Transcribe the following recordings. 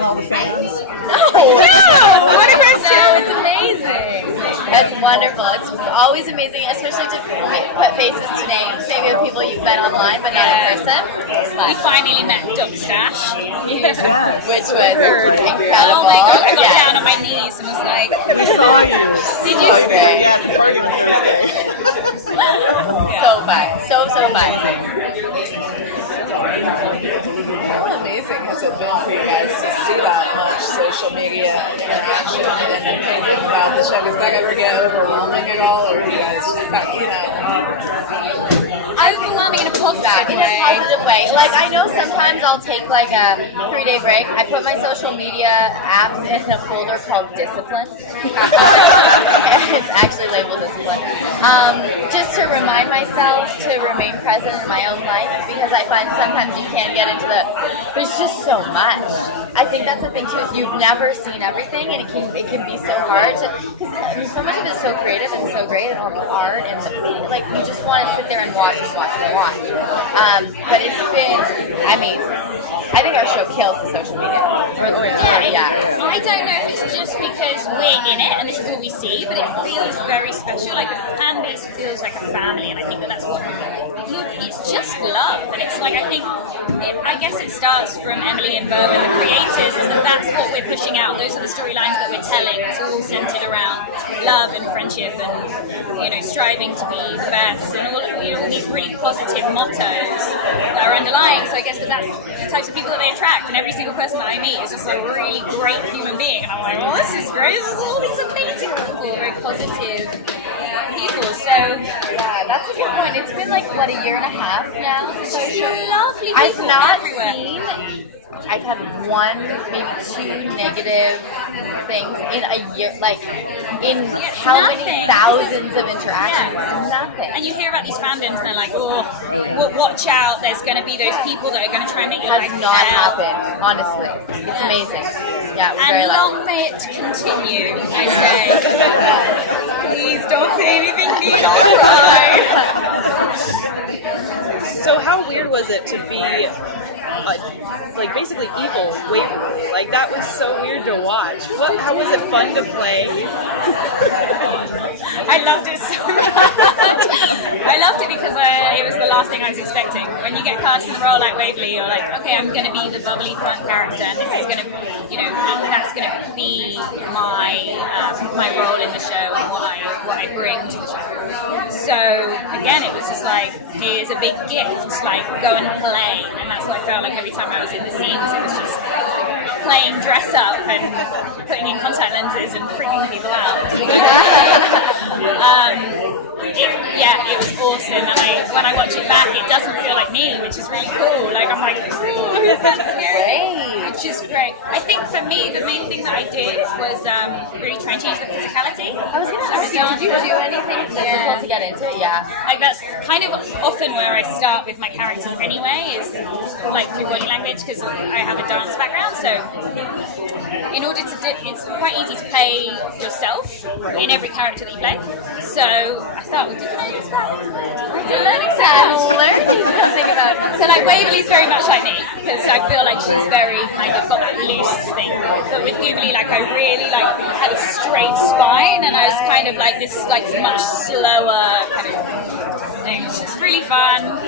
No! What a question! No, it's amazing. That's wonderful. It's always amazing, especially to put faces to names, maybe with people you've met online but not in person. We finally met Dr. Stash. Which was incredible. Oh my god, I got down on my knees and was like, did you so great. So fun. So fun. How amazing has it been for you guys to see that much social media interaction and thinking about the show? Does that ever get overwhelming at all, or do you guys just, overwhelming in a positive way? Like, I know sometimes I'll take like a 3-day break. I put my social media apps in a folder called Discipline. It's actually labeled Discipline. Just to remind myself to remain present in my own life, because I find sometimes you can't get into there's just so much. I think that's the thing too, is you've never seen everything, and it can be so hard to, because so much of it is so creative and so great, and all the art and the, like, you just want to sit there and watch. But it's been, I think our show kills the social media. I don't know if it's just because we're in it and this is all we see, but it feels very special. Like the fan base feels like a family, and I think that's what it's just love. And it's like, I guess it starts from Emily and Beau and the creators, is that's what we're pushing out. Those are the storylines that we're telling. It's all centered around love and friendship and striving to be the best and all these really positive mottos that are underlying. So I guess that's the types of people that they attract, and every single person that I meet is just a really great human being, and I'm like, oh, this is great. This is all these amazing people, very positive people. So yeah, that's a good point. It's been like what, a year and a half now since our show. Lovely people I've not everywhere. I've had one, maybe two negative things in a year, like in how many thousands of interactions. It's nothing. And you hear about these fandoms and they're like, oh, watch out, there's going to be those people that are going to try and make your life hell. Has not happened, honestly. It's amazing. Yeah, we're very lucky. lucky. Long may it continue, I say. Please don't say anything mean. So how weird was it to be like basically evil Waverly? Like that was so weird to watch. How was it fun to play? I loved it so much. I loved it because it was the last thing I was expecting. When you get cast in a role like Waverly, you're like, okay, I'm going to be the bubbly, fun character, and this is going to, that's going to be my role in the show and what I bring to the show. So again, it was just like, here's a big gift, like go and play, and that's what I felt like every time I was in the scenes. It was just playing dress up and putting in contact lenses and freaking people out. It was awesome, and when I watch it back, it doesn't feel like me, which is really cool. Like I'm like, ooh, that's scary, which is great. I think for me, the main thing that I did was really try and change the physicality. I was going to ask you, did you do anything physical to get into it? Yeah. Like that's kind of often where I start with my characters anyway, is like through body language, because I have a dance background, so in order to it's quite easy to play yourself in every character that you play. So I thought, did you know this about? I'm learning something about it. So like Waverly's very much like me, because I feel like she's very kind of got that loose thing. But with Googly, like I really like had a straight spine, and I was kind of like this like much slower kind of thing. It's just really fun,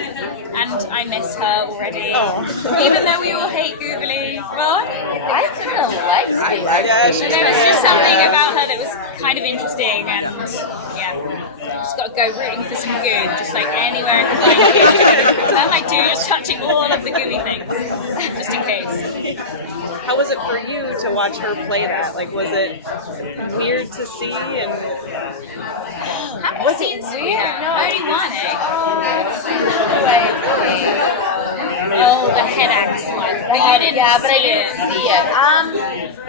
and I miss her already. Oh. Even though we all hate Googly. Ron? I kind of liked it. There was just something about her that was kind of interesting, and just got to go rooting for some goo, just like anywhere I can find goo. I'm like, just touching all of the gooey things, just in case. How was it for you to watch her play that? Like, was it weird to see? And was it weird? No, only one, Oh, the head axe one. But you didn't but I didn't see it.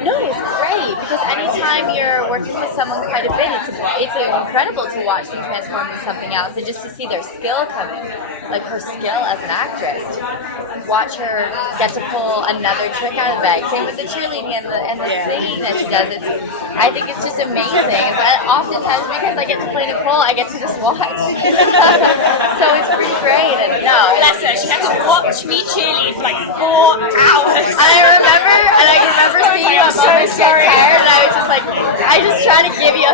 No, it was great, because anytime you're working with someone kind of big, it's incredible to watch them transform into something else, and just to see their skill come in, like her skill as an actress. Watch her get to pull another trick out of the bag. Same with the cheerleading and the singing that she does. I think it's just amazing. But oftentimes, because I get to play Nicole, I get to just watch. So it's pretty great. And bless her, she had to watch me cheerlead for like 4 hours. And I remember trying to give you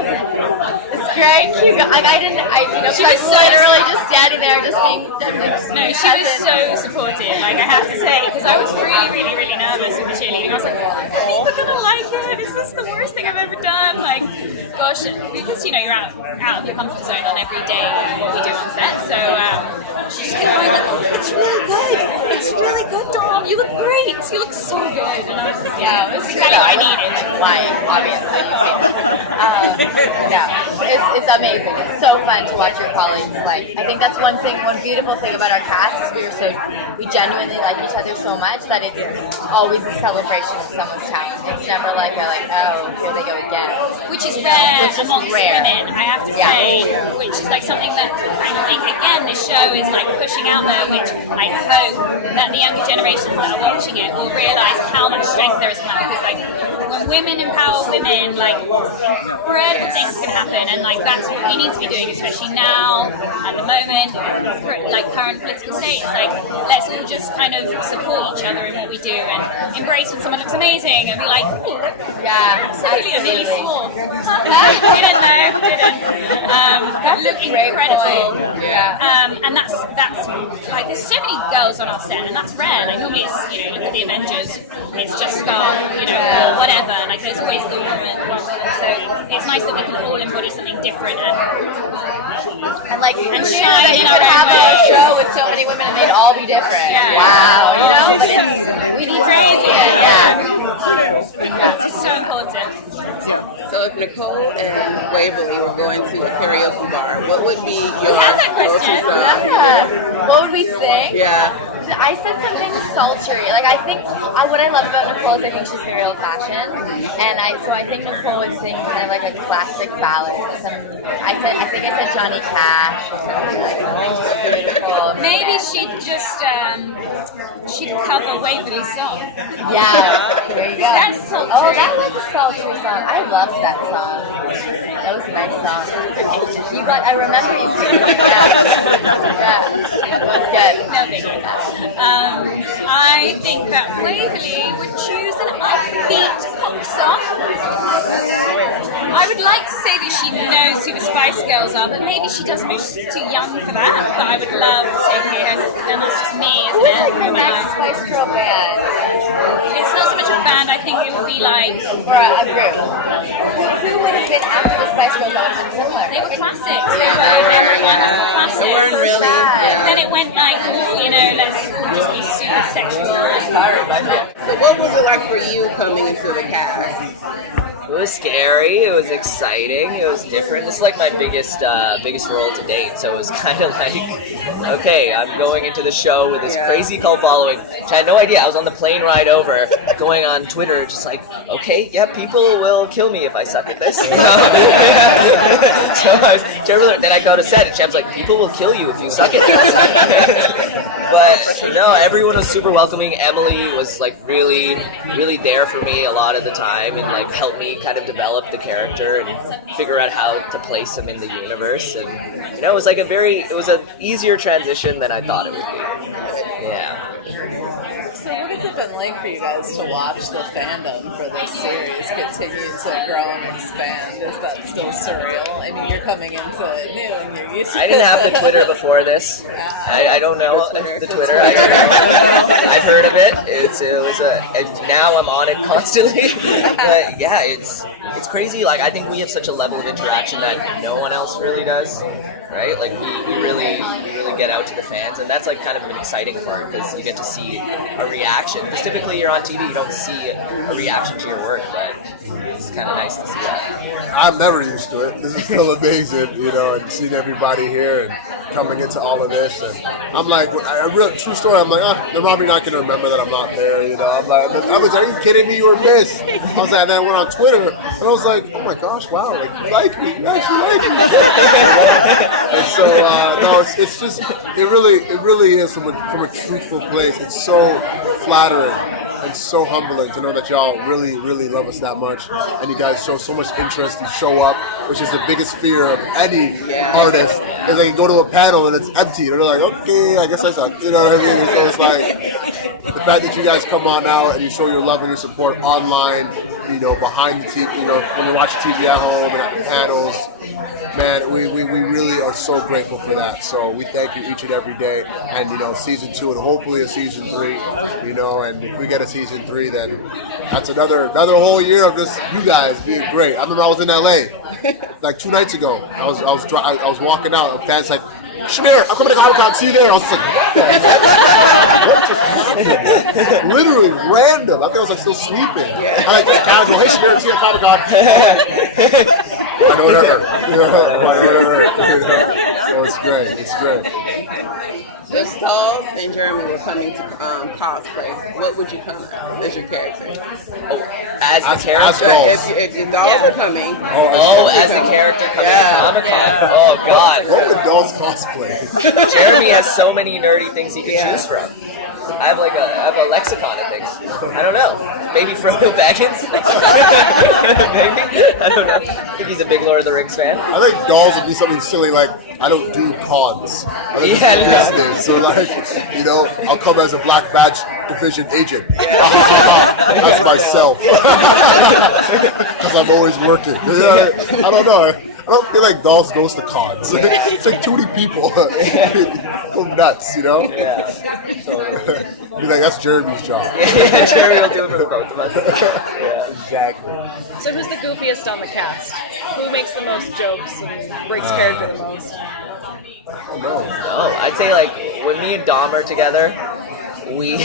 this great cute. Like I She was was so literally just standing there, just being. No, she was so supportive. Like I have to say, because I was really nervous with the cheerleading. I was like, are people gonna like it? Is this the worst thing I've ever done? Like, gosh, because you're out of your comfort zone on every day what we do on set. So she just kept going like, it's really good. It's really good, Dom. You look great. You look so good. And I was just, it was exactly what I needed. Lying, obviously. It's amazing. It's so fun to watch your colleagues. Like, I think that's one beautiful thing about our cast is we genuinely like each other so much that it's always a celebration of someone's talent. It's never like oh, here they go again. Which is rare amongst rare. women, I have to say. Which is like something that I think, again, this show is like pushing out there, which I hope that the younger generations that are watching it will realise how much strength there is in that. Because like when women empower women, like incredible things can happen, and like that's what we need to be doing, especially now at the moment, like current political state. It's like let's all just kind of support each other in what we do and embrace when someone looks amazing and be like, ooh, absolutely, I'm nearly small. Didn't. That's look a great incredible. point. Yeah. And that's like there's so many girls on our set, and that's rare. Like normally it's look at the Avengers, it's just Scar, or whatever. Like there's always the woman. So it's nice that we can all embody something different And like and and shine that you in could our have own a ways. show with so many women and they'd all be different. Yeah. Wow, but we need Crazy. to see it. It's so important. So if Nicole and Waverly were going to a karaoke bar, what would be your had that go-to question. song? Yeah. What would we sing? Yeah. I said something sultry. Like I think what I love about Nicole is I think she's very old fashioned, and I think Nicole would sing kind of like a classic ballad. I think I said Johnny Cash or something like that. Beautiful. Maybe she'd just she'd cover Waverly's song. Yeah, there you go. That's sultry. Oh, that was a sultry song. I loved that song. That was a nice song. I remember you singing it. Yeah, it was good. No biggie. I think that Waverly would choose an upbeat pop song. I would like to say that she knows who the Spice Girls are, but maybe she doesn't. Maybe she's too young for that. But I would love to hear her. Then that's just me, Who isn't is like it? the next Spice Girl band? It's not so much a band. I think it would be like Or a group? Who would have been after the Spice Girls that would have been similar? they were classics. They were wonderful classics. They weren't really. sad. Then it went like, let's all just be super sexual. So what was it like for you coming into the cast? It was scary. It was exciting. It was different. This is like my biggest role to date. So it was kind of like, okay, I'm going into the show with this crazy cult following, which I had no idea. I was on the plane ride over, going on Twitter, just like, okay, people will kill me if I suck at this. So I was terrible. Then I go to set, and Sham's like, people will kill you if you suck at this. But everyone was super welcoming. Emily was like really, really there for me a lot of the time, and like helped me kind of develop the character and figure out how to place him in the universe. And it was like it was an easier transition than I thought it would be. Yeah. So what has it been like for you guys to watch the fandom for this series continue to grow and expand? Is that still surreal? I mean, you're coming into it new and you're used to I didn't have the Twitter before this. I don't know the Twitter. I don't know. I've heard of it. Now I'm on it constantly. But yeah, it's crazy. Like I think we have such a level of interaction that no one else really does. Right? Like we really get out to the fans, and that's like kind of an exciting part because you get to see a reaction. Because typically you're on TV, you don't see a reaction to your work, but it's kind of nice to see that. I'm never used to it. This is still amazing, and seeing everybody here and coming into all of this. And I'm like, a real true story. I'm like, they're probably not going to remember that I'm not there. I'm like, are you kidding me? You were missed. I was like, and then I went on Twitter and I was like, oh my gosh, wow, like you like me, you actually like me. And so no, it's just it really is from a truthful place. It's so flattering and so humbling to know that y'all really, really love us that much, and you guys show so much interest and show up, which is the biggest fear of any artist. Is like you go to a panel and it's empty, and they're like, okay, I guess I suck. You know what I mean? And so it's like the fact that you guys come on out and you show your love and your support online behind the TV, when you watch TV at home and at the panels, man, we really are so grateful for that. So we thank you each and every day. And, season 2 and hopefully a season 3, and if we get a season 3, then that's another whole year of just you guys being great. I remember I was in LA like 2 nights ago. I was walking out, and fans like, Shamier, I'm coming to Comic-Con, see you there. I was just like, what the heck? What just happened? Literally random. I think I was like still sleeping. I like just casual, hey Shamier, see you at Comic-Con. I know that hurt. So it's great. It's great. If Stalls and Jeremy were coming to cosplay, what would you come as your character? As the character? As Dolls. If your dolls are coming. As the character coming to Comic-Con. Oh, God. What would Dolls cosplay? Jeremy has so many nerdy things he can choose from. I have a lexicon of things. I don't know. Maybe Frodo Baggins? Maybe? I don't know. I think he's a big Lord of the Rings fan. I think Dolls would be something silly like, I don't do cons. I think it's business. So I'll come as a Black Badge Division agent. That's myself. Because I'm always working. I don't know. I don't feel like Dolls goes to cons. It's like too many people. Go nuts, Yeah, totally. Be like, that's Jeremy's job. Yeah, Jeremy will do it for both of us. Yeah, exactly. So who's the goofiest on the cast? Who makes the most jokes and breaks character the most? No, I'd say when me and Dom are together, we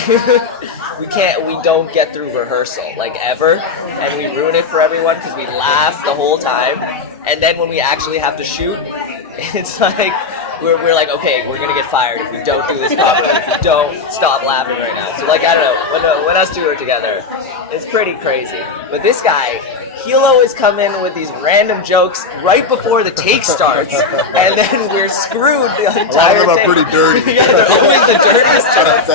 don't get through rehearsal ever, and we ruin it for everyone because we laugh the whole time, and then when we actually have to shoot, it's like we're like, okay, we're gonna get fired if we don't do this properly, if we don't stop laughing right now. So I don't know, when us two are together, it's pretty crazy. But this guy, he'll always come in with these random jokes right before the take starts, and then we're screwed the entire A lot of them take. are pretty dirty. Yeah, they're always the dirtiest jokes.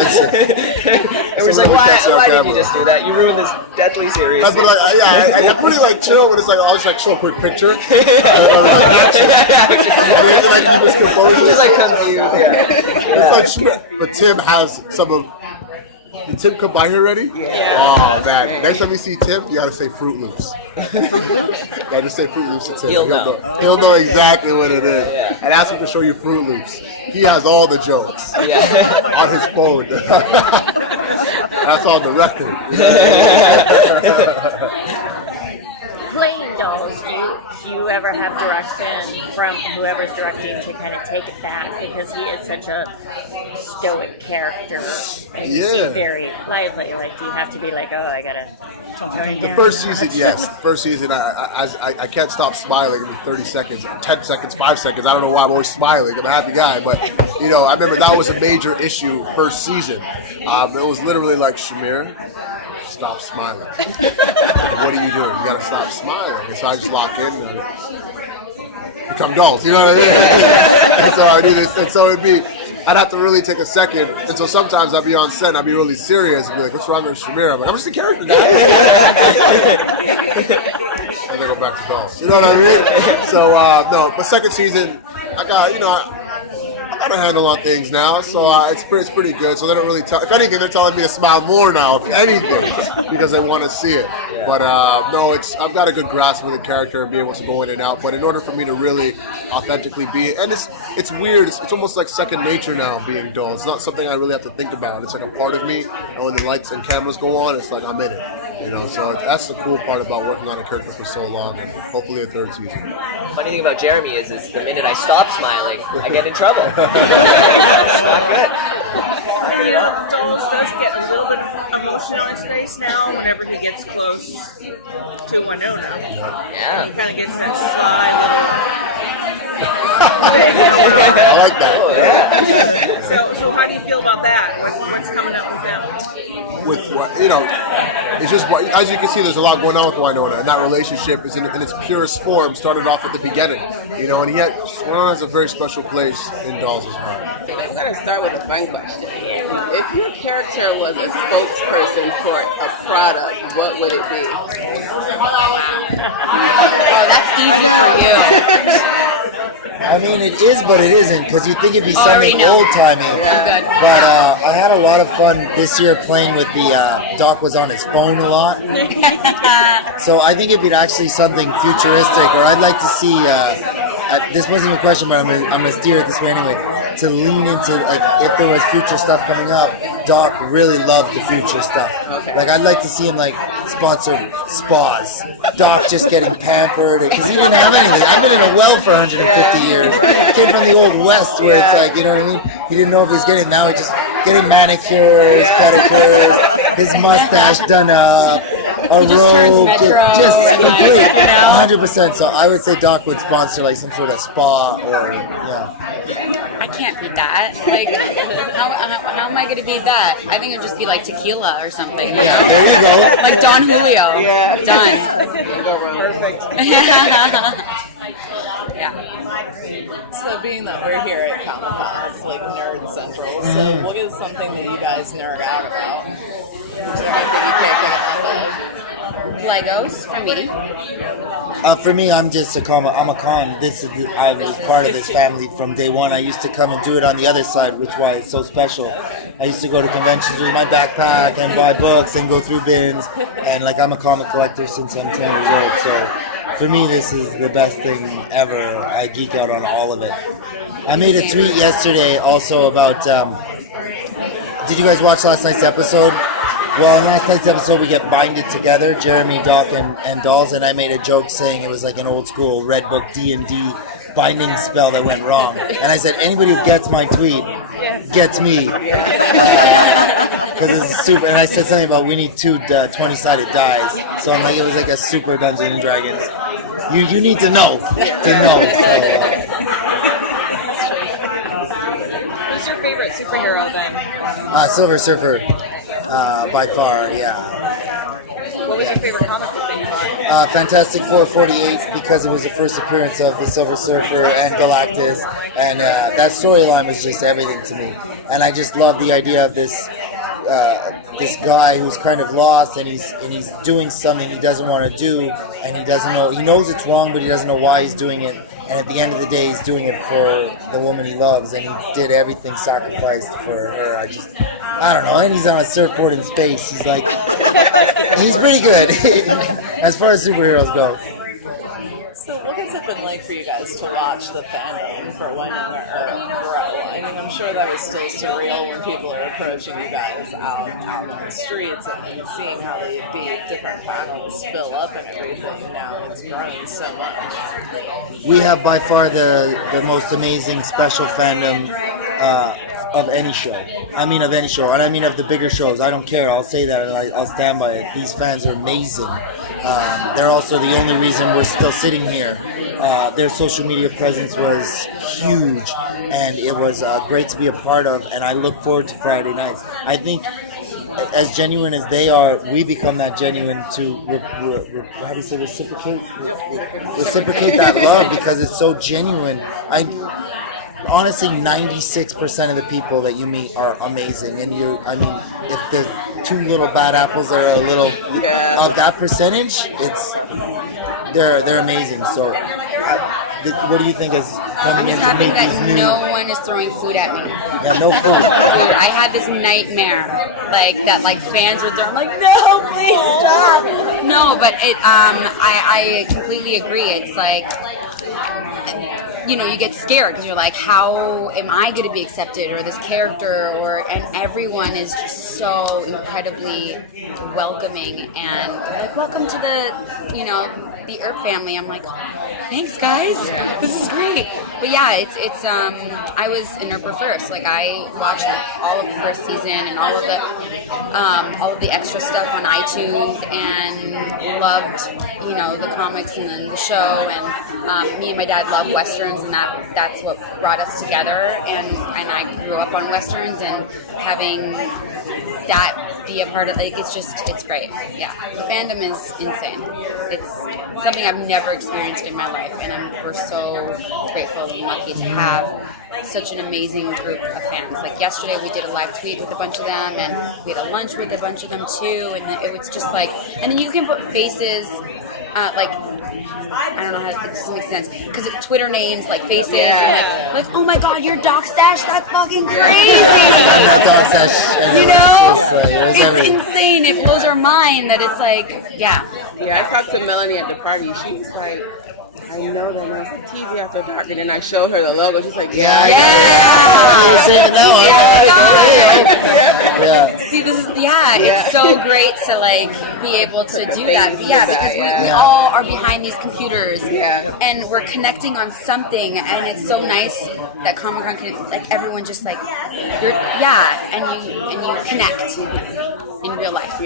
And we're just like, why did you just do that? You ruined this deadly series. But I'm pretty chill, but it's I'll just show a quick picture. And then I keep his composure. He's just confused. Yeah. It's but Tim has some of. Did Tim come by here already? Yeah. Oh man! Next time you see Tim, you gotta say Fruit Loops. Gotta just say Fruit Loops to Tim. He'll know. He'll know exactly what it is. Yeah. And ask him to show you Fruit Loops. He has all the jokes Yeah. on his phone. That's on the record. Playing Dolls, do you ever have direction from whoever's directing to kind of take it back because he is such a stoic character and you seem very lively? Do you have to be like, oh, I gotta tone it down? The first season, yes. The first season, I can't stop smiling in 30 seconds, 10 seconds, 5 seconds. I don't know why I'm always smiling. I'm a happy guy. But, I remember that was a major issue first season. It was literally like, Shamier, stop smiling. What are you doing? You gotta stop smiling. And so I just lock in and become Dolls. You know what I mean? And so I do this. And so I'd have to really take a second. And so sometimes I'd be on set and I'd be really serious and be like, what's wrong with Shamier? I'm like, I'm just a character now. And then go back to Dolls. You know what I mean? So, no, but second season, I got a handle on things now, so it's pretty good. So they don't really tell. If anything, they're telling me to smile more now, if anything, because they want to see it. Yeah. But no, I've got a good grasp of the character and be able to go in and out. But in order for me to really authentically be, and it's weird. It's almost like second nature now being Doll. It's not something I really have to think about. It's like a part of me. And when the lights and cameras go on, it's like I'm in it. So that's the cool part about working on a character for so long, and hopefully a third season. Funny thing about Jeremy is the minute I stop smiling, I get in trouble. It's not good. Dolls does get a little bit of emotion on his face now whenever he gets close to Wynonna. Yeah. He kind of gets that sly I like that. Oh, yeah. So how do you feel about that? What's coming up with them? With what it's just as you can see, there's a lot going on with Wynonna, and that relationship is in its purest form. Started off at the beginning, and Wynonna has a very special place in Dolls' heart. Okay, we're gonna start with a fun question. If your character was a spokesperson for a product, what would it be? Oh, that's easy for you. I mean, it is, but it isn't, because you think it'd be Oh, I already something know. old-timey. I'm good. But I had a lot of fun this year playing with the, Doc was on his phone a lot. So I think it'd be actually something futuristic, or I'd like to see, this wasn't your question, but I'm gonna steer it this way anyway, to lean into, like, if there was future stuff coming up, Doc really loved the future stuff. Okay. Like, I'd like to see him, like, sponsor spas. Doc just getting pampered, because he didn't have anything. I've been in a well for 150 years. Came from the old West, where it's like, you know what I mean? He didn't know if he was getting, now he's just getting manicures, pedicures, his mustache done up, a robe, just complete, 100%. So I would say Doc would sponsor, like, some sort of spa, or, yeah. I can't beat that. Like, how am I going to beat that? I think it would just be like tequila or something. You Yeah, know? there you go. Like Don Julio. Yeah. Done. Perfect. Yeah. So being that we're here at Comic-Con, it's like Nerd Central. So what is something that you guys nerd out about? Is there anything you can't get enough of? Legos for me. For me, I'm just a con. I'm a con. I was part of this family from day one. I used to come and do it on the other side, which is why it's so special. I used to go to conventions with my backpack and buy books and go through bins. And like, I'm a comic collector since I'm 10 years old. So for me, this is the best thing ever. I geek out on all of it. I made a tweet yesterday also about. Did you guys watch last night's episode? Well, in last night's episode, we get binded together, Jeremy, Doc, and Dolls, and I made a joke saying it was like an old school Red Book D&D binding spell that went wrong. And I said, anybody who gets my tweet gets me. Because it's super, and I said something about we need 2 20-sided dice. So I'm like, it was like a super Dungeons and Dragons. You need to know. Who's your favorite superhero then? Silver Surfer. By far, yeah. What was your favorite comic book that you bought? Fantastic Four 48, because it was the first appearance of the Silver Surfer and Galactus, and that storyline was just everything to me. And I just love the idea of this guy who's kind of lost, and he's doing something he doesn't want to do, and he knows it's wrong, but he doesn't know why he's doing it. And at the end of the day, he's doing it for the woman he loves, and he did everything, sacrificed for her. I don't know. And he's on a surfboard in space. He's like, he's pretty good as far as superheroes go. So what has it been like for you guys to watch the fandom for Wynonna Earp grow? I mean, I'm sure that was still surreal when people are approaching you guys out on the streets and seeing how the different panels fill up and everything. Now it's grown so much. We have by far the most amazing special fandom of any show. I mean of any show, and I mean of the bigger shows. I don't care. I'll say that, and I'll stand by it. These fans are amazing. They're also the only reason we're still sitting here. Their social media presence was huge, and it was great to be a part of, and I look forward to Friday nights. I think as genuine as they are, we become that genuine to how do you say reciprocate that love, because it's so genuine. Honestly, 96% of the people that you meet are amazing, and if the 2 little bad apples are a little of that percentage, they're amazing. So, what do you think is coming in to meet these new? No one is throwing food at me. Yeah, no food. Dude, I had this nightmare, like fans would throw. I'm like, no, please stop. No, but I completely agree. It's like, you get scared because you're like, how am I going to be accepted, or this character, and everyone is just so incredibly welcoming, and they're like, welcome to the Earp family. I'm like, thanks guys, this is great. But yeah, it's I was an Earper first. Like, I watched all of the first season and all of the extra stuff on iTunes, and loved the comics and then the show, and me and my dad love westerns, and that's what brought us together, and I grew up on westerns, and having that be a part of, like, it's great. Yeah, the fandom is insane. It's something I've never experienced in my life, and we're so grateful and lucky to have such an amazing group of fans. Like yesterday, we did a live tweet with a bunch of them, and we had a lunch with a bunch of them too, and it was just like, and then you can put faces like, I don't know how it doesn't make sense because Twitter names like faces and like oh my god, your doc stash, that's fucking crazy. That dog stash, You know, it's, just, it was it's everything. insane. It blows our mind that it's like Yeah, I talked to Melanie at the party. She was like, I know that now. It's like TV After Dark. And then I showed her the logo. She's like, Yeah. Yeah. Yeah. See, this is it's so great to like be able to do that. Because we all are behind these computers, and we're connecting on something, and it's so nice that Comic-Con can like everyone just like and you connect in real life.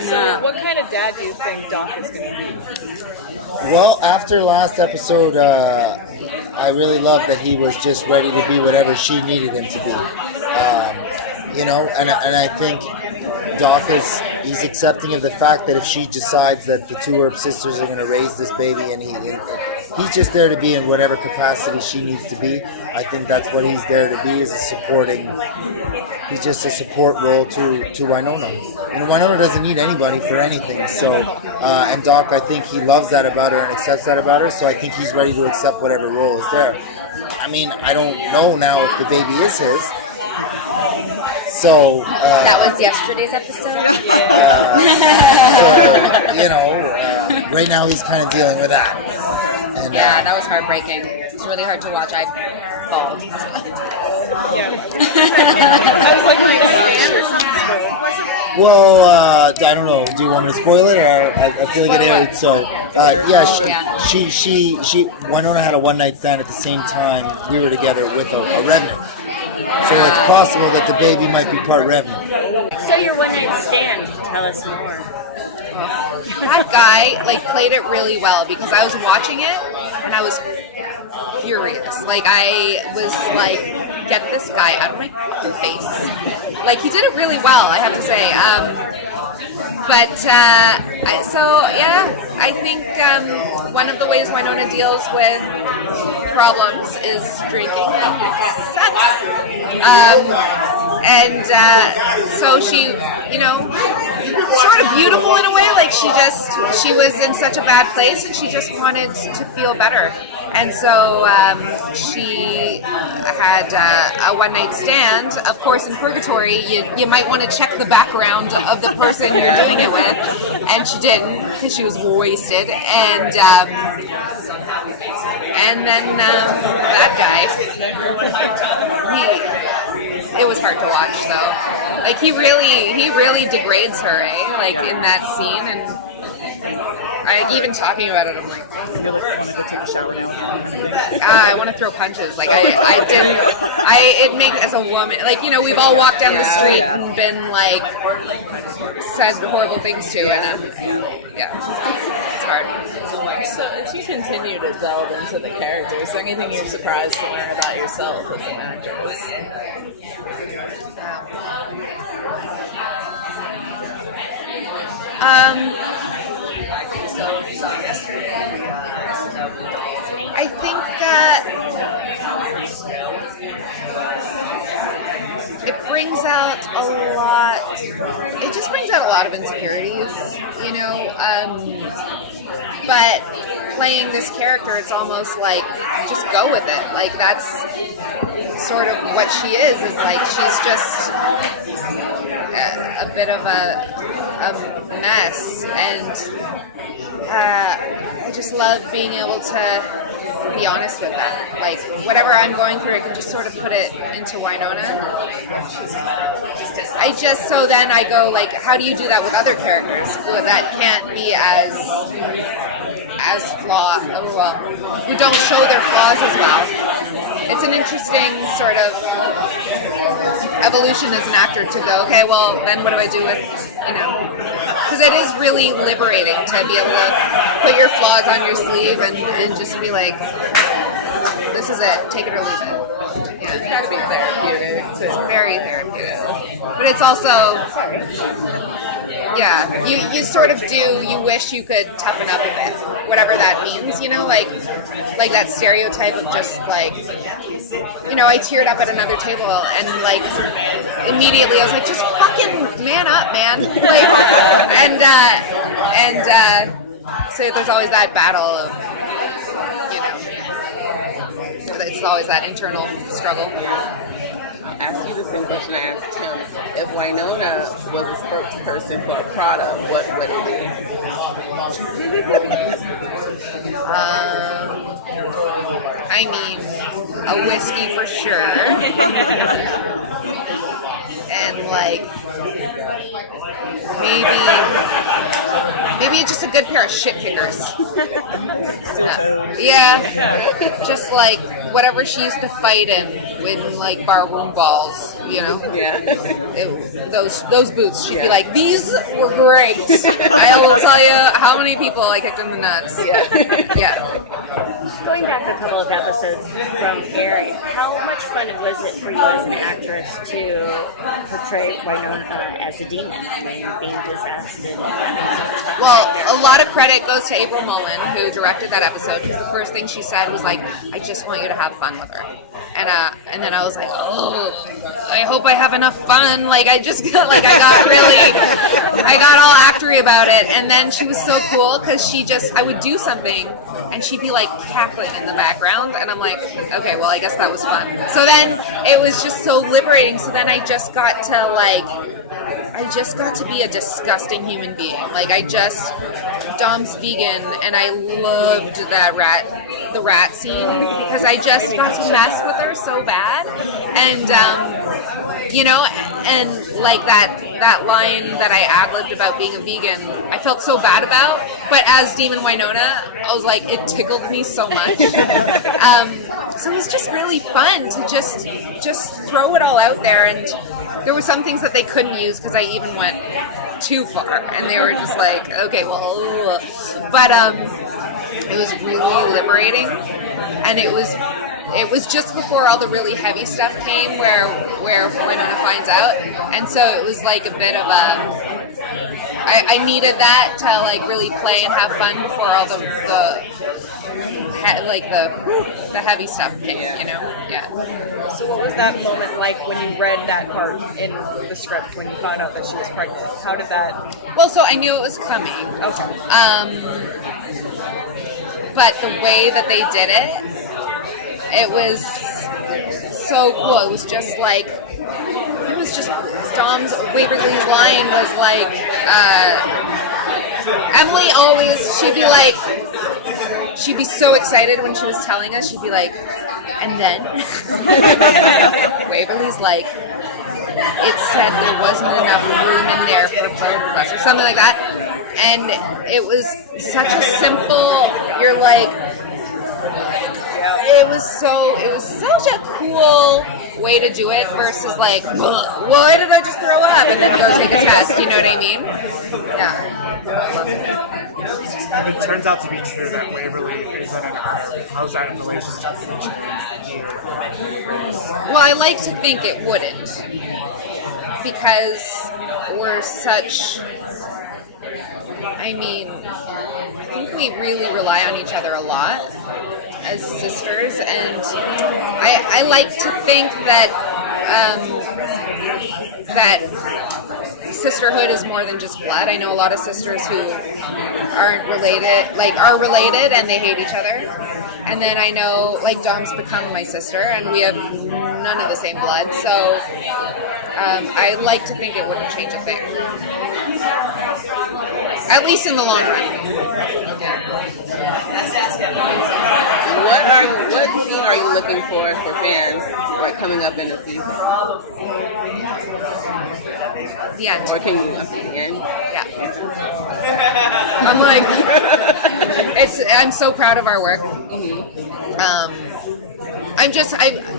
So, what kind of dad do you think Doc is going to be? Well, after last episode, I really loved that he was just ready to be whatever she needed him to be. You know, and I think Doc he's accepting of the fact that if she decides that the two Earp sisters are going to raise this baby, and he's just there to be in whatever capacity she needs to be. I think that's what he's there to be, is he's just a support role to Wynonna. You know, Wynonna doesn't need anybody for anything. So, and Doc, I think he loves that about her and accepts that about her. So I think he's ready to accept whatever role is there. I mean, I don't know now if the baby is his. So that was yesterday's episode. So you know, right now he's kind of dealing with that. And, that was heartbreaking. It's really hard to watch. I bawled. I was like, like stand or something. Well, I don't know. Do you want me to spoil it, or I feel like it aired? So, she Wynonna had a one-night stand at the same time we were together with a Revenant. So it's possible that the baby might be part Revenant. So your one-night stand, tell us more. That guy like played it really well because I was watching it and I was furious. Like I was like, get this guy out of my fucking face. Like he did it really well, I have to say. I think one of the ways Wynonna deals with problems is drinking sex. So she, you know, sort of beautiful in a way. Like she was in such a bad place and she just wanted to feel better. And so she had a one-night stand. Of course, in purgatory, you might want to check the background of the person you're doing it with, and she didn't because she was wasted. And then that guy, it was hard to watch though. Like he really degrades her, like in that scene and. Even talking about it, I'm like, I want to throw punches. Like it makes, as a woman, like, you know, we've all walked down the street and been like, said horrible things to, and it's hard. So as you continue to delve into the character, is there anything you're surprised to learn about yourself as an actress? I think that it brings out a lot. It just brings out a lot of insecurities, you know. But playing this character, it's almost like just go with it. Like that's sort of what she is like she's just a bit of a mess, and I just love being able to be honest with that. Like whatever I'm going through, I can just sort of put it into Wynonna. So then I go like, how do you do that with other characters that can't be as flawed, who don't show their flaws as well? It's an interesting sort of evolution as an actor to go, okay, well, then what do I do with, you know, because it is really liberating to be able to put your flaws on your sleeve and just be like, this is it, take it or leave it. Yeah. It's got to be therapeutic. It's very therapeutic. But it's also Yeah, you sort of do. You wish you could toughen up a bit, whatever that means. You know, like that stereotype of just like, you know, I teared up at another table and like immediately I was like, just fucking man up, man. Like, and so there's always that battle of, you know, it's always that internal struggle. Ask you the same question I asked him. If Wynonna was a spokesperson for a product, what would it be? I mean, a whiskey for sure. And like maybe just a good pair of shit kickers. Yeah, just like whatever she used to fight in like Barrel balls, you know. Yeah. Those boots. She'd be like, these were great. I will tell you how many people I kicked in the nuts. Yeah. Going back a couple of episodes from airing, how much fun was it for you as an actress to portray Wynonna as a demon, being possessed? Well, a lot of credit goes to April Mullen, who directed that episode, because the first thing she said was like, I just want you to have fun with her. And then I was like, oh, I hope I have enough fun. Like, I got all actory about it. And then she was so cool, because I would do something, and she'd be like cackling in the background, and I'm like, okay, well, I guess that was fun. So then it was just so liberating. So then I just got to be a disgusting human being. Like, Dom's vegan, and I loved the rat scene, because I just got to mess with her so bad. And, you know, and like that line that I ad-libbed about being a vegan, I felt so bad about, but as Demon Wynonna, I was like, it tickled me so much. So it was just really fun to just throw it all out there, and there were some things that they couldn't use because I even went too far, and they were just like, okay, well, but it was really liberating, and it was just before all the really heavy stuff came, where Wynonna finds out, and so it was like a bit of I needed that to like really play and have fun before all the heavy stuff came, you know? Yeah. So what was that moment like when you read that part in the script, when you found out that she was pregnant? How did that... Well, so I knew it was coming. Okay. But the way that they did it was so cool. It was just Dom's Waverly's line was like, Emily always, she'd be so excited when she was telling us, she'd be like, and then Waverly's like, it said there wasn't enough room in there for both of us, or something like that. And it was such a simple, you're like, it was such a cool way to do it versus like, why did I just throw up and then go take a test, you know what I mean? Yeah. I love it. If it turns out to be true that Waverly isn't an Earp, how's that relationship going to change? Well, I like to think it wouldn't, because we're such... I think we really rely on each other a lot as sisters, and I like to think that that sisterhood is more than just blood. I know a lot of sisters who aren't related, like are related and they hate each other. And then I know, like, Dom's become my sister, and we have none of the same blood, so I like to think it wouldn't change a thing. At least in the long run. What scene are you looking for fans, like, coming up in the season? The end. Or can you, the end? Yeah. I'm like, I'm so proud of our work. Mm-hmm.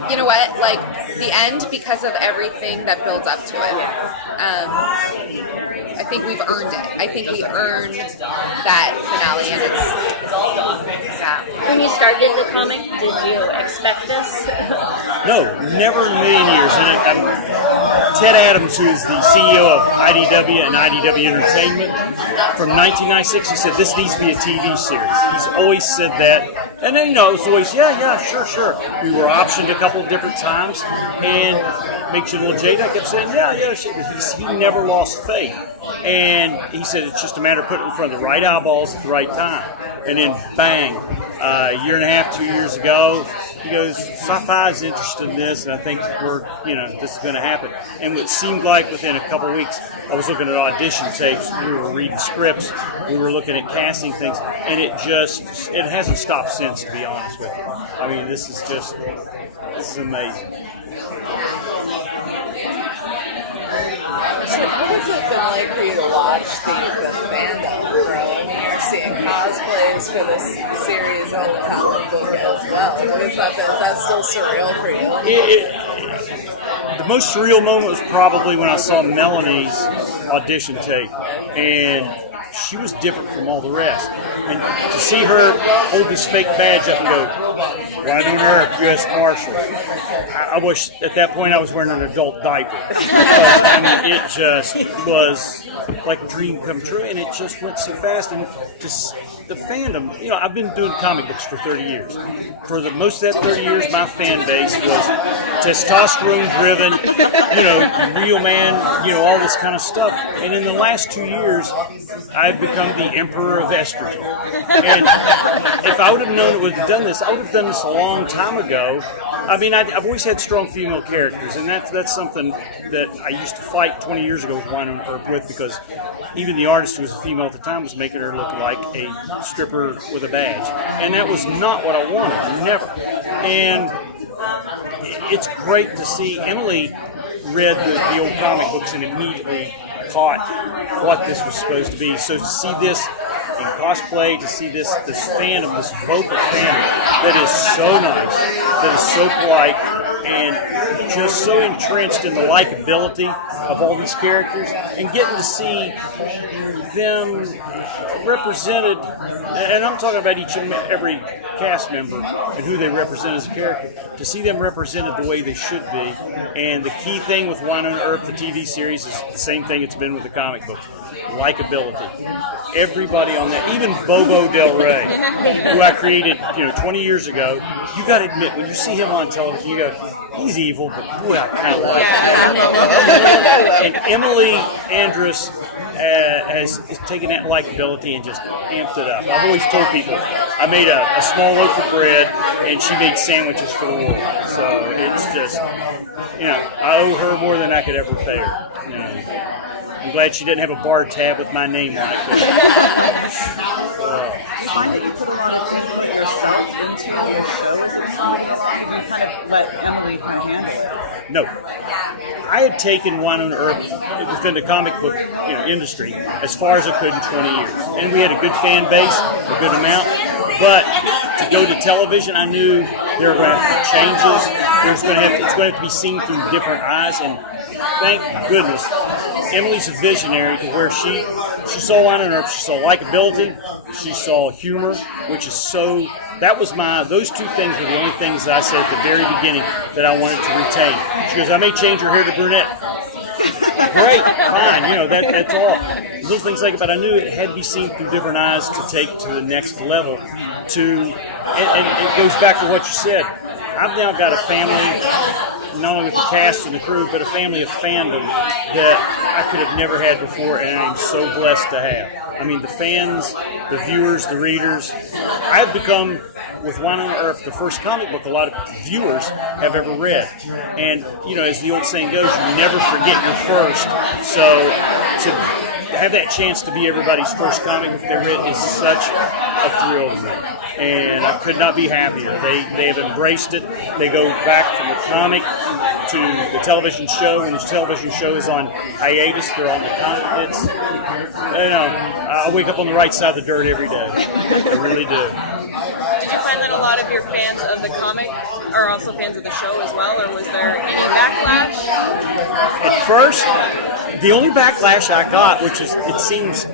You know what, like, the end, because of everything that builds up to it. I think we've earned it. I think we earned that finale, and it's, yeah. When you started the comic, did you expect this? No, never in a million years. And Ted Adams, who is the CEO of IDW and IDW Entertainment, from 1996, he said this needs to be a TV series. He's always said that. And then, it was always, yeah, sure. We were optioned a couple of different times, and makes you a little jaded. I kept saying, yeah, sure. He never lost faith. And he said it's just a matter of putting it in front of the right eyeballs at the right time. And then, bang, a year and a half, 2 years ago, he goes, Sci-Fi is interested in this, and I think this is going to happen. And it seemed like within a couple of weeks, I was looking at audition tapes, we were reading scripts, we were looking at casting things, and it hasn't stopped since, to be honest with you. I mean, this is amazing. So what has it been like for you to watch the fandom grow? I mean, you're seeing cosplays for this series on the comic book as well. What has that been? Is that still surreal for you? The most surreal moment was probably when I saw Melanie's audition tape, and she was different from all the rest. And to see her hold this fake badge up and go, Wynonna Earp, U.S. Marshal. I wish at that point I was wearing an adult diaper. It just was like a dream come true, and it just went so fast. And just the fandom, I've been doing comic books for 30 years. For the most of that 30 years, my fan base was testosterone-driven, real man, all this kind of stuff. And in the last 2 years, I've become the emperor of estrogen. And if I would have known it would have done this, I would have done this a long time ago. I mean, I've always had strong female characters, and that's something that I used to fight 20 years ago with Wynonna Earp with, because even the artist, who was a female at the time, was making her look like a stripper with a badge. And that was not what I wanted, never. And it's great to see. Emily read the old comic books and immediately caught what this was supposed to be. So to see this in cosplay, to see this fandom, this vocal fandom that is so nice, that is so polite, and just so entrenched in the likability of all these characters, and getting to see them represented, and I'm talking about each and every cast member and who they represent as a character, to see them represented the way they should be. And the key thing with Wynonna Earp, the TV series, is the same thing it's been with the comic book. Likability. Everybody on that, even Bobo Del Rey, who I created 20 years ago, you got to admit, when you see him on television, you go, he's evil, but boy, I kind of like him. And Emily Andras has taken that likability and just amped it up. I've always told people, I made a small loaf of bread, and she made sandwiches for the world. So it's just, I owe her more than I could ever pay her. I'm glad she didn't have a bar tab with my name on it. Do you find that you put a lot of yourself into your shows or something? You kind of let Emily handle it? No. I had taken Wynonna Earp within the comic book industry as far as I could in 20 years. And we had a good fan base, a good amount. But to go to television, I knew there were going to have to be changes. It's going to have to be seen through different eyes. And thank goodness, Emily's a visionary to where she saw Wynonna Earp, she saw likability, she saw humor, which is so. Those two things were the only things that I said at the very beginning that I wanted to retain. She goes, I may change her hair to brunette. Great, fine, that's all. Little things like it, but I knew it had to be seen through different eyes to take to the next level. And it goes back to what you said. I've now got a family, not only with the cast and the crew, but a family of fandom that I could have never had before, and I'm so blessed to have. I mean, the fans, the viewers, the readers. I've become, with Wynonna Earp, the first comic book a lot of viewers have ever read. And, as the old saying goes, you never forget your first. So to have that chance to be everybody's first comic book they read is such a thrill to me. And I could not be happier. They have embraced it. They go back from the comic to the television show. When the television show is on hiatus, they're on the comic. I wake up on the right side of the dirt every day. I really do. Did you find that a lot of your fans of the comic are also fans of the show as well, or was there any backlash? At first, the only backlash I got, which is, it seems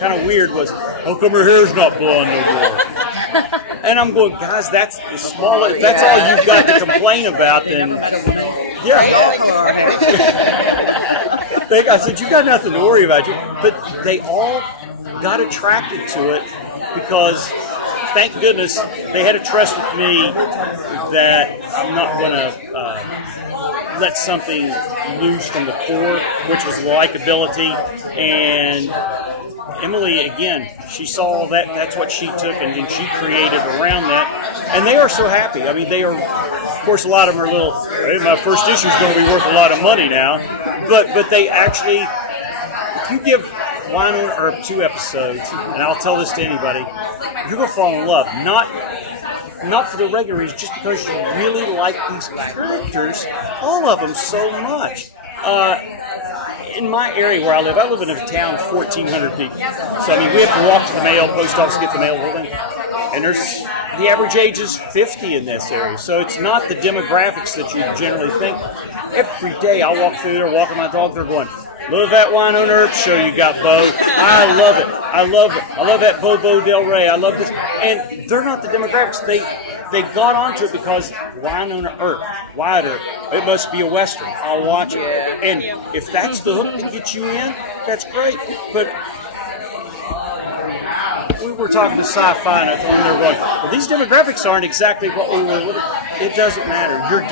kind of weird, was, how come her hair's not blonde no more? And I'm going, guys, that's the smallest. If that's all you've got to complain about, then Yeah. Right? I said, you got nothing to worry about. But they all got attracted to it because, thank goodness, they had a trust with me that I'm not going to let something lose from the core, which was likability. And Emily, again, she saw that. That's what she took, and then she created around that. And they are so happy. I mean, they are, of course, a lot of them are little, hey, my first issue is going to be worth a lot of money now. But they actually, if you give Wynonna Earp 2 episodes, and I'll tell this to anybody, you're going to fall in love. Not for the regular reason, just because you really like these characters, all of them, so much. In my area where I live in a town of 1,400 people. So, I mean, we have to walk to the mail, post office, get the mail, holding. And the average age is 50 in this area. So it's not the demographics that you generally think. Every day I walk through there, walking my dog, they're going, love that Wynonna Earp show you got, Beau. I love it. I love that Beau Del Rey. I love this. And they're not the demographics. They got onto it because Wynonna Earp, Wyatt Earp, it must be a Western. I'll watch it. And if that's the hook that gets you in, that's great. But we were talking to Sci-Fi, and I told them they were going, well, these demographics aren't exactly what we were looking at. It doesn't matter. You're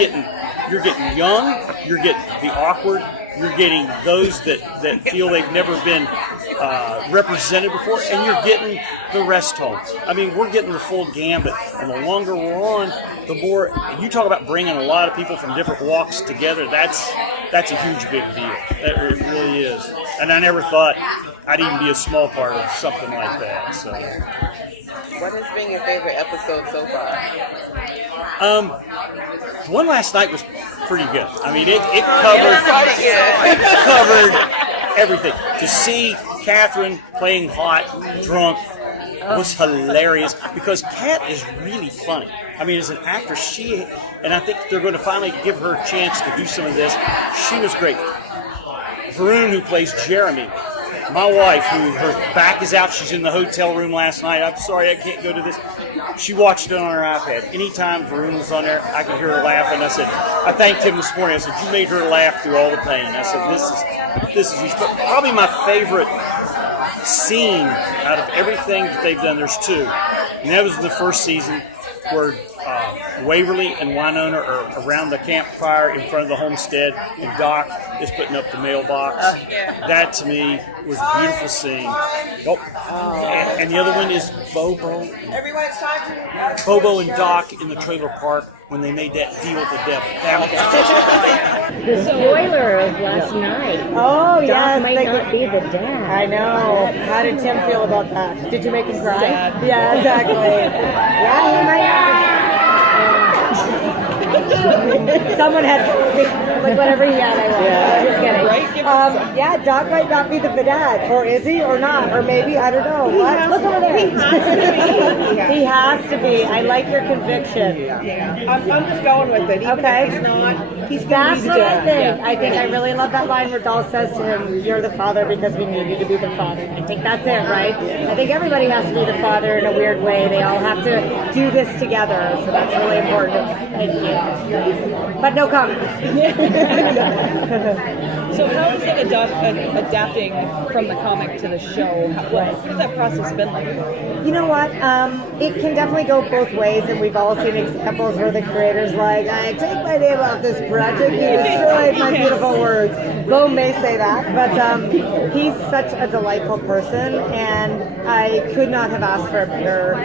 getting young, you're getting the awkward, you're getting those that feel they've never been represented before, and you're getting the rest home. I mean, we're getting the full gambit, and the longer we're on, the more. And you talk about bringing a lot of people from different walks together. That's a huge, big deal. It really is. And I never thought I'd even be a small part of something like that. So, what has been your favorite episode so far? The one last night was pretty good. I mean, it covered everything. To see Katherine playing hot, drunk, was hilarious because Kat is really funny. I mean, as an actress, and I think they're going to finally give her a chance to do some of this. She was great. Varun, who plays Jeremy, my wife, who her back is out, she's in the hotel room last night. I'm sorry, I can't go to this. She watched it on her iPad. Anytime Varun was on there, I could hear her laugh. And I thanked him this morning. I said, you made her laugh through all the pain. I said, this is huge. But probably my favorite scene out of everything that they've done, there's two. And that was in the first season where Waverly and Wynonna are around the campfire in front of the homestead, and Doc is putting up the mailbox. That, to me, was a beautiful scene. And the other one is Bobo and Doc in the trailer park when they made that deal with the devil. The spoiler of last night. Oh, Doc yes. might not be the dad. I know. How did Tim feel about that? Did you make him cry? Sad. Yeah, exactly. Yeah, he might have. Someone had like whatever he had. I want. Just kidding. Yeah, Doc might not be the dad, or is he, or not, or maybe I don't know. What? Look over there. He has to be. He has to be. I like your conviction. Yeah. I'm just going with it. Even okay. If he's not. That's what I think. I think I really love that line where Doll says to him, "You're the father because we need you to be the father." I think that's it, right? I think everybody has to be the father in a weird way. They all have to do this together, so that's really important. Thank you. But no comment. So how is it adapting from the comic to the show? What has that process been like? You know what? It can definitely go both ways, and we've all seen examples where the creator's like, I take my name off this project, you destroyed my beautiful words. Beau may say that, but he's such a delightful person, and I could not have asked for a better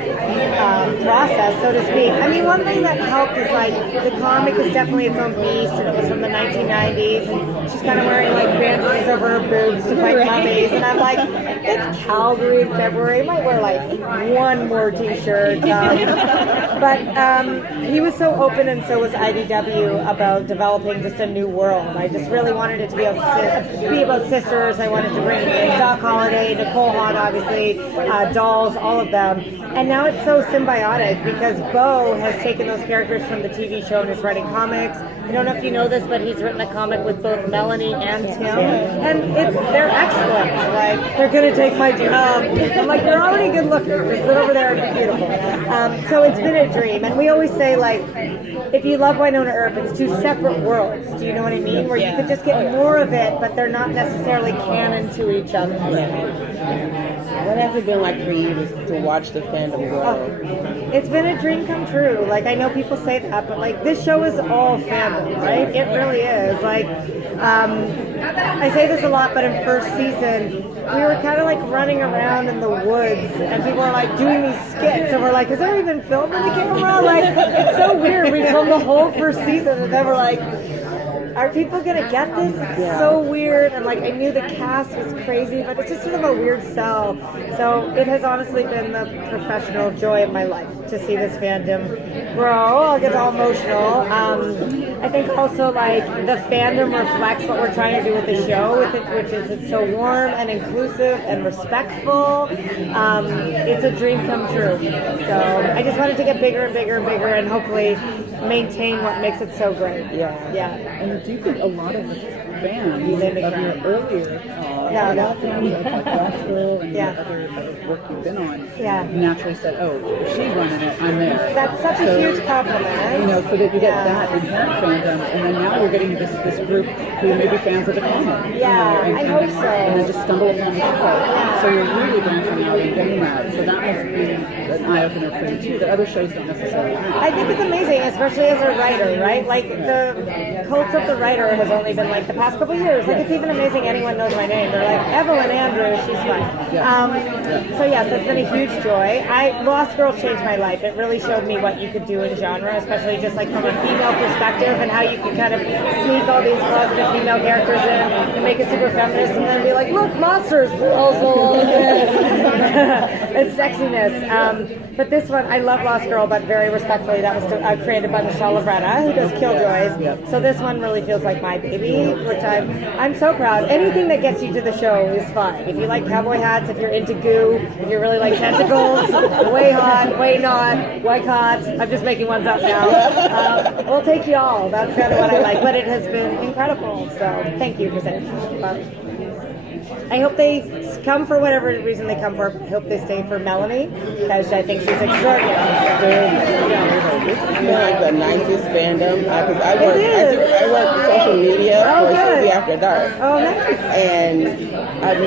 process, so to speak. I mean, one thing that helped is like, the comic is definitely its own beast, and it was from the 1990s, and she's kind of wearing like bandages over her boobs to fight mummies, and I'm like, it's Calgary in February, I might wear like one more t-shirt. But he was so open, and so was IDW, about developing just a new world. I just really wanted it to be about sisters. I wanted to bring in Doc Holliday, Nicole Hahn, obviously, Dolls, all of them. And now it's so symbiotic because Beau has taken those characters from the TV show and is writing comics. I don't know if you know this, but he's written a comic with both Melanie and Tim, and they're excellent. Like, they're gonna take my job. I'm like, you're already good looking. Just sit over there and be beautiful. So it's been a dream, and we always say, like, if you love Wynonna Earp, it's two separate worlds. Do you know what I mean? Where you could just get more of it, but they're not necessarily canon to each other. What has it been like for you to watch the fandom grow? It's been a dream come true. Like, I know people say that, but like, this show is all fandom, right? It really is. Like, I say this a lot, but in first season, we were kind of like running around in the woods, and people are like doing these skits, and we're like, is there even film in the camera? Like, it's so weird. We filmed the whole first season, and then we're like, are people gonna get this? It's so weird. And like, I knew the cast was crazy, but it's just sort of a weird sell. So it has honestly been the professional joy of my life to see this fandom grow. I'll get all emotional. I think also like the fandom reflects what we're trying to do with the show, which is it's so warm and inclusive and respectful. It's a dream come true. So I just wanted to get bigger and bigger and bigger, and hopefully maintain what makes it so great. Yeah. And do you think a lot of the fans of your earlier like Last Girl and the other work you've been on naturally said, oh, if she's running it, I'm there. That's such a huge compliment. You know, so that you get that inherent fandom, and then now you're getting this group who may be fans of the comic. Yeah, and I hope so. And then just stumble upon the show. So you're really branching out and getting that. So that must be an eye-opener for you too, that other shows don't necessarily have. I think it's amazing, especially as a writer, right? Like, the cult of the writer has only been like the past couple years. Like, it's even amazing anyone knows my name. They're like, Evelyn Andrews, she's fun. So yes, it's been a huge joy. Lost Girl changed my life. It really showed me what you could do in genre, especially just like from a female perspective, and how you could kind of sneak all these positive female characters in and make it super feminist, and then be like, look, monsters also. It's sexiness. But this one, I love Lost Girl, but very respectfully, that was created by Michelle Lavretta, who does Killjoys. So this one really feels like my baby, which I'm so proud. Anything that gets you to the show is fun. If you like cowboy hats, if you're into goo, if you really like tentacles, way hot, way not, Walcott. I'm just making ones up now. We'll take you all. That's kind of what I like. But it has been incredible. So thank you for saying that. I hope they come for whatever reason they come for. I hope they stay for Melanie, because I think she's extraordinary. It's been like the nicest fandom. Because I work social media for Susie After Dark. Oh, nice. And I've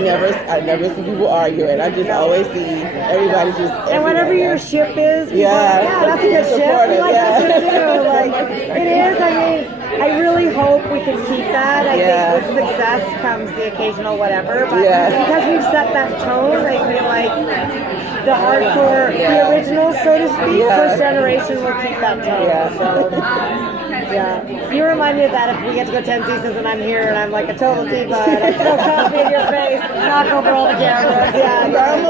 never seen people arguing. I just always see everybody just. And whatever your ship is, people that's a good ship. We like that ship too. Like, it is. I mean, I really hope we can keep that. I think with success comes the occasional whatever. But because we've set that tone, I feel like the hardcore, the original, so to speak, first generation will keep that tone. So, you remind me of that if we get to go 10 seasons and I'm here and I'm like a total diva and I throw coffee in your face, knock over all the cameras.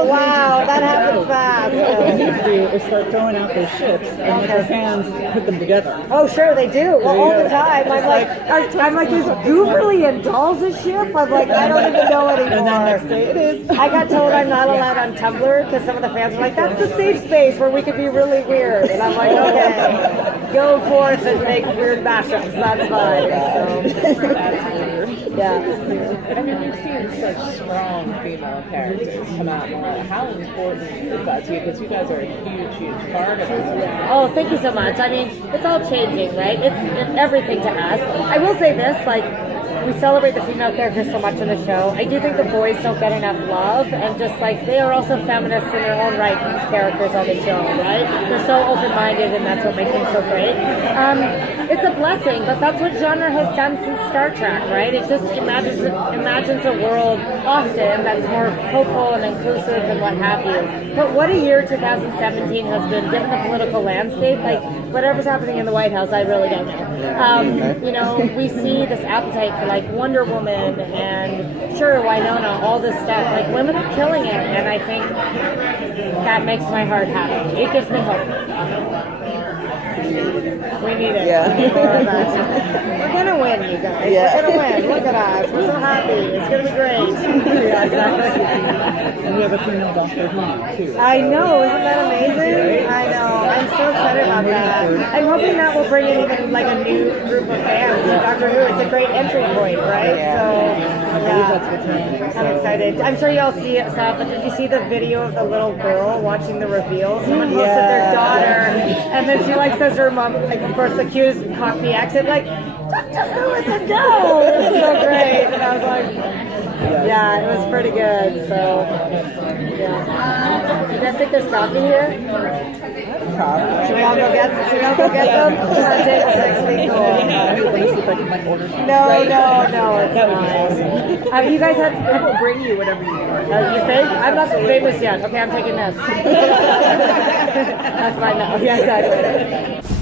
Wow, that happens fast. What we need to do is start throwing out those ships and let our fans put them together. Oh, sure, they do. Well, all the time. I'm like, is Gooberly and Dolls' ship? I'm like, I don't even know anymore. And then next day it is. I got told I'm not allowed on Tumblr because some of the fans are like, that's the safe space where we could be really weird. And I'm like, okay, go forth and make weird mashups. That's fine. So, I mean, we've seen such strong female characters come out more. How important is that to you? Because you guys are a huge part of it. Oh, thank you so much. I mean, it's all changing, right? It's everything to us. I will say this, like, we celebrate the female characters so much in the show. I do think the boys don't get enough love, and just like they are also feminists in their own right, characters on the show, right? They're so open-minded, and that's what makes them so great. It's a blessing, but that's what genre has done since Star Trek, right? It just imagines a world often that's more hopeful and inclusive and what have you. But what a year 2017 has been, given the political landscape. Like, whatever's happening in the White House, I really don't know. You know, we see this appetite for like Wonder Woman and sure, Wynonna, all this stuff. Like, women are killing it, and I think that makes my heart happy. It gives me hope. We need it. We're gonna win, you guys. We're gonna win. Look at us. We're so happy. It's gonna be great. Exactly. And we have a female Doctor Who too. I know, isn't that amazing? I know. I'm so excited about that. I'm hoping that will bring in even like a new group of fans. Doctor Who, it's a great entry point, right? So, yeah. I'm excited. I'm sure y'all saw it, but did you see the video of the little girl watching the reveal? Someone posted their daughter, and then she like says to her mom, like, of course, the cutest Cockney accent, like, Doctor Who is a no! It was so great. And I was like, yeah, it was pretty good. So, yeah. You guys think they're stopping here? Should we all go get them? Tables next week. No, it's not. You guys have to bring you whatever you want. You think? I'm not famous yet. Okay, I'm taking this. That's fine now. Yeah, exactly.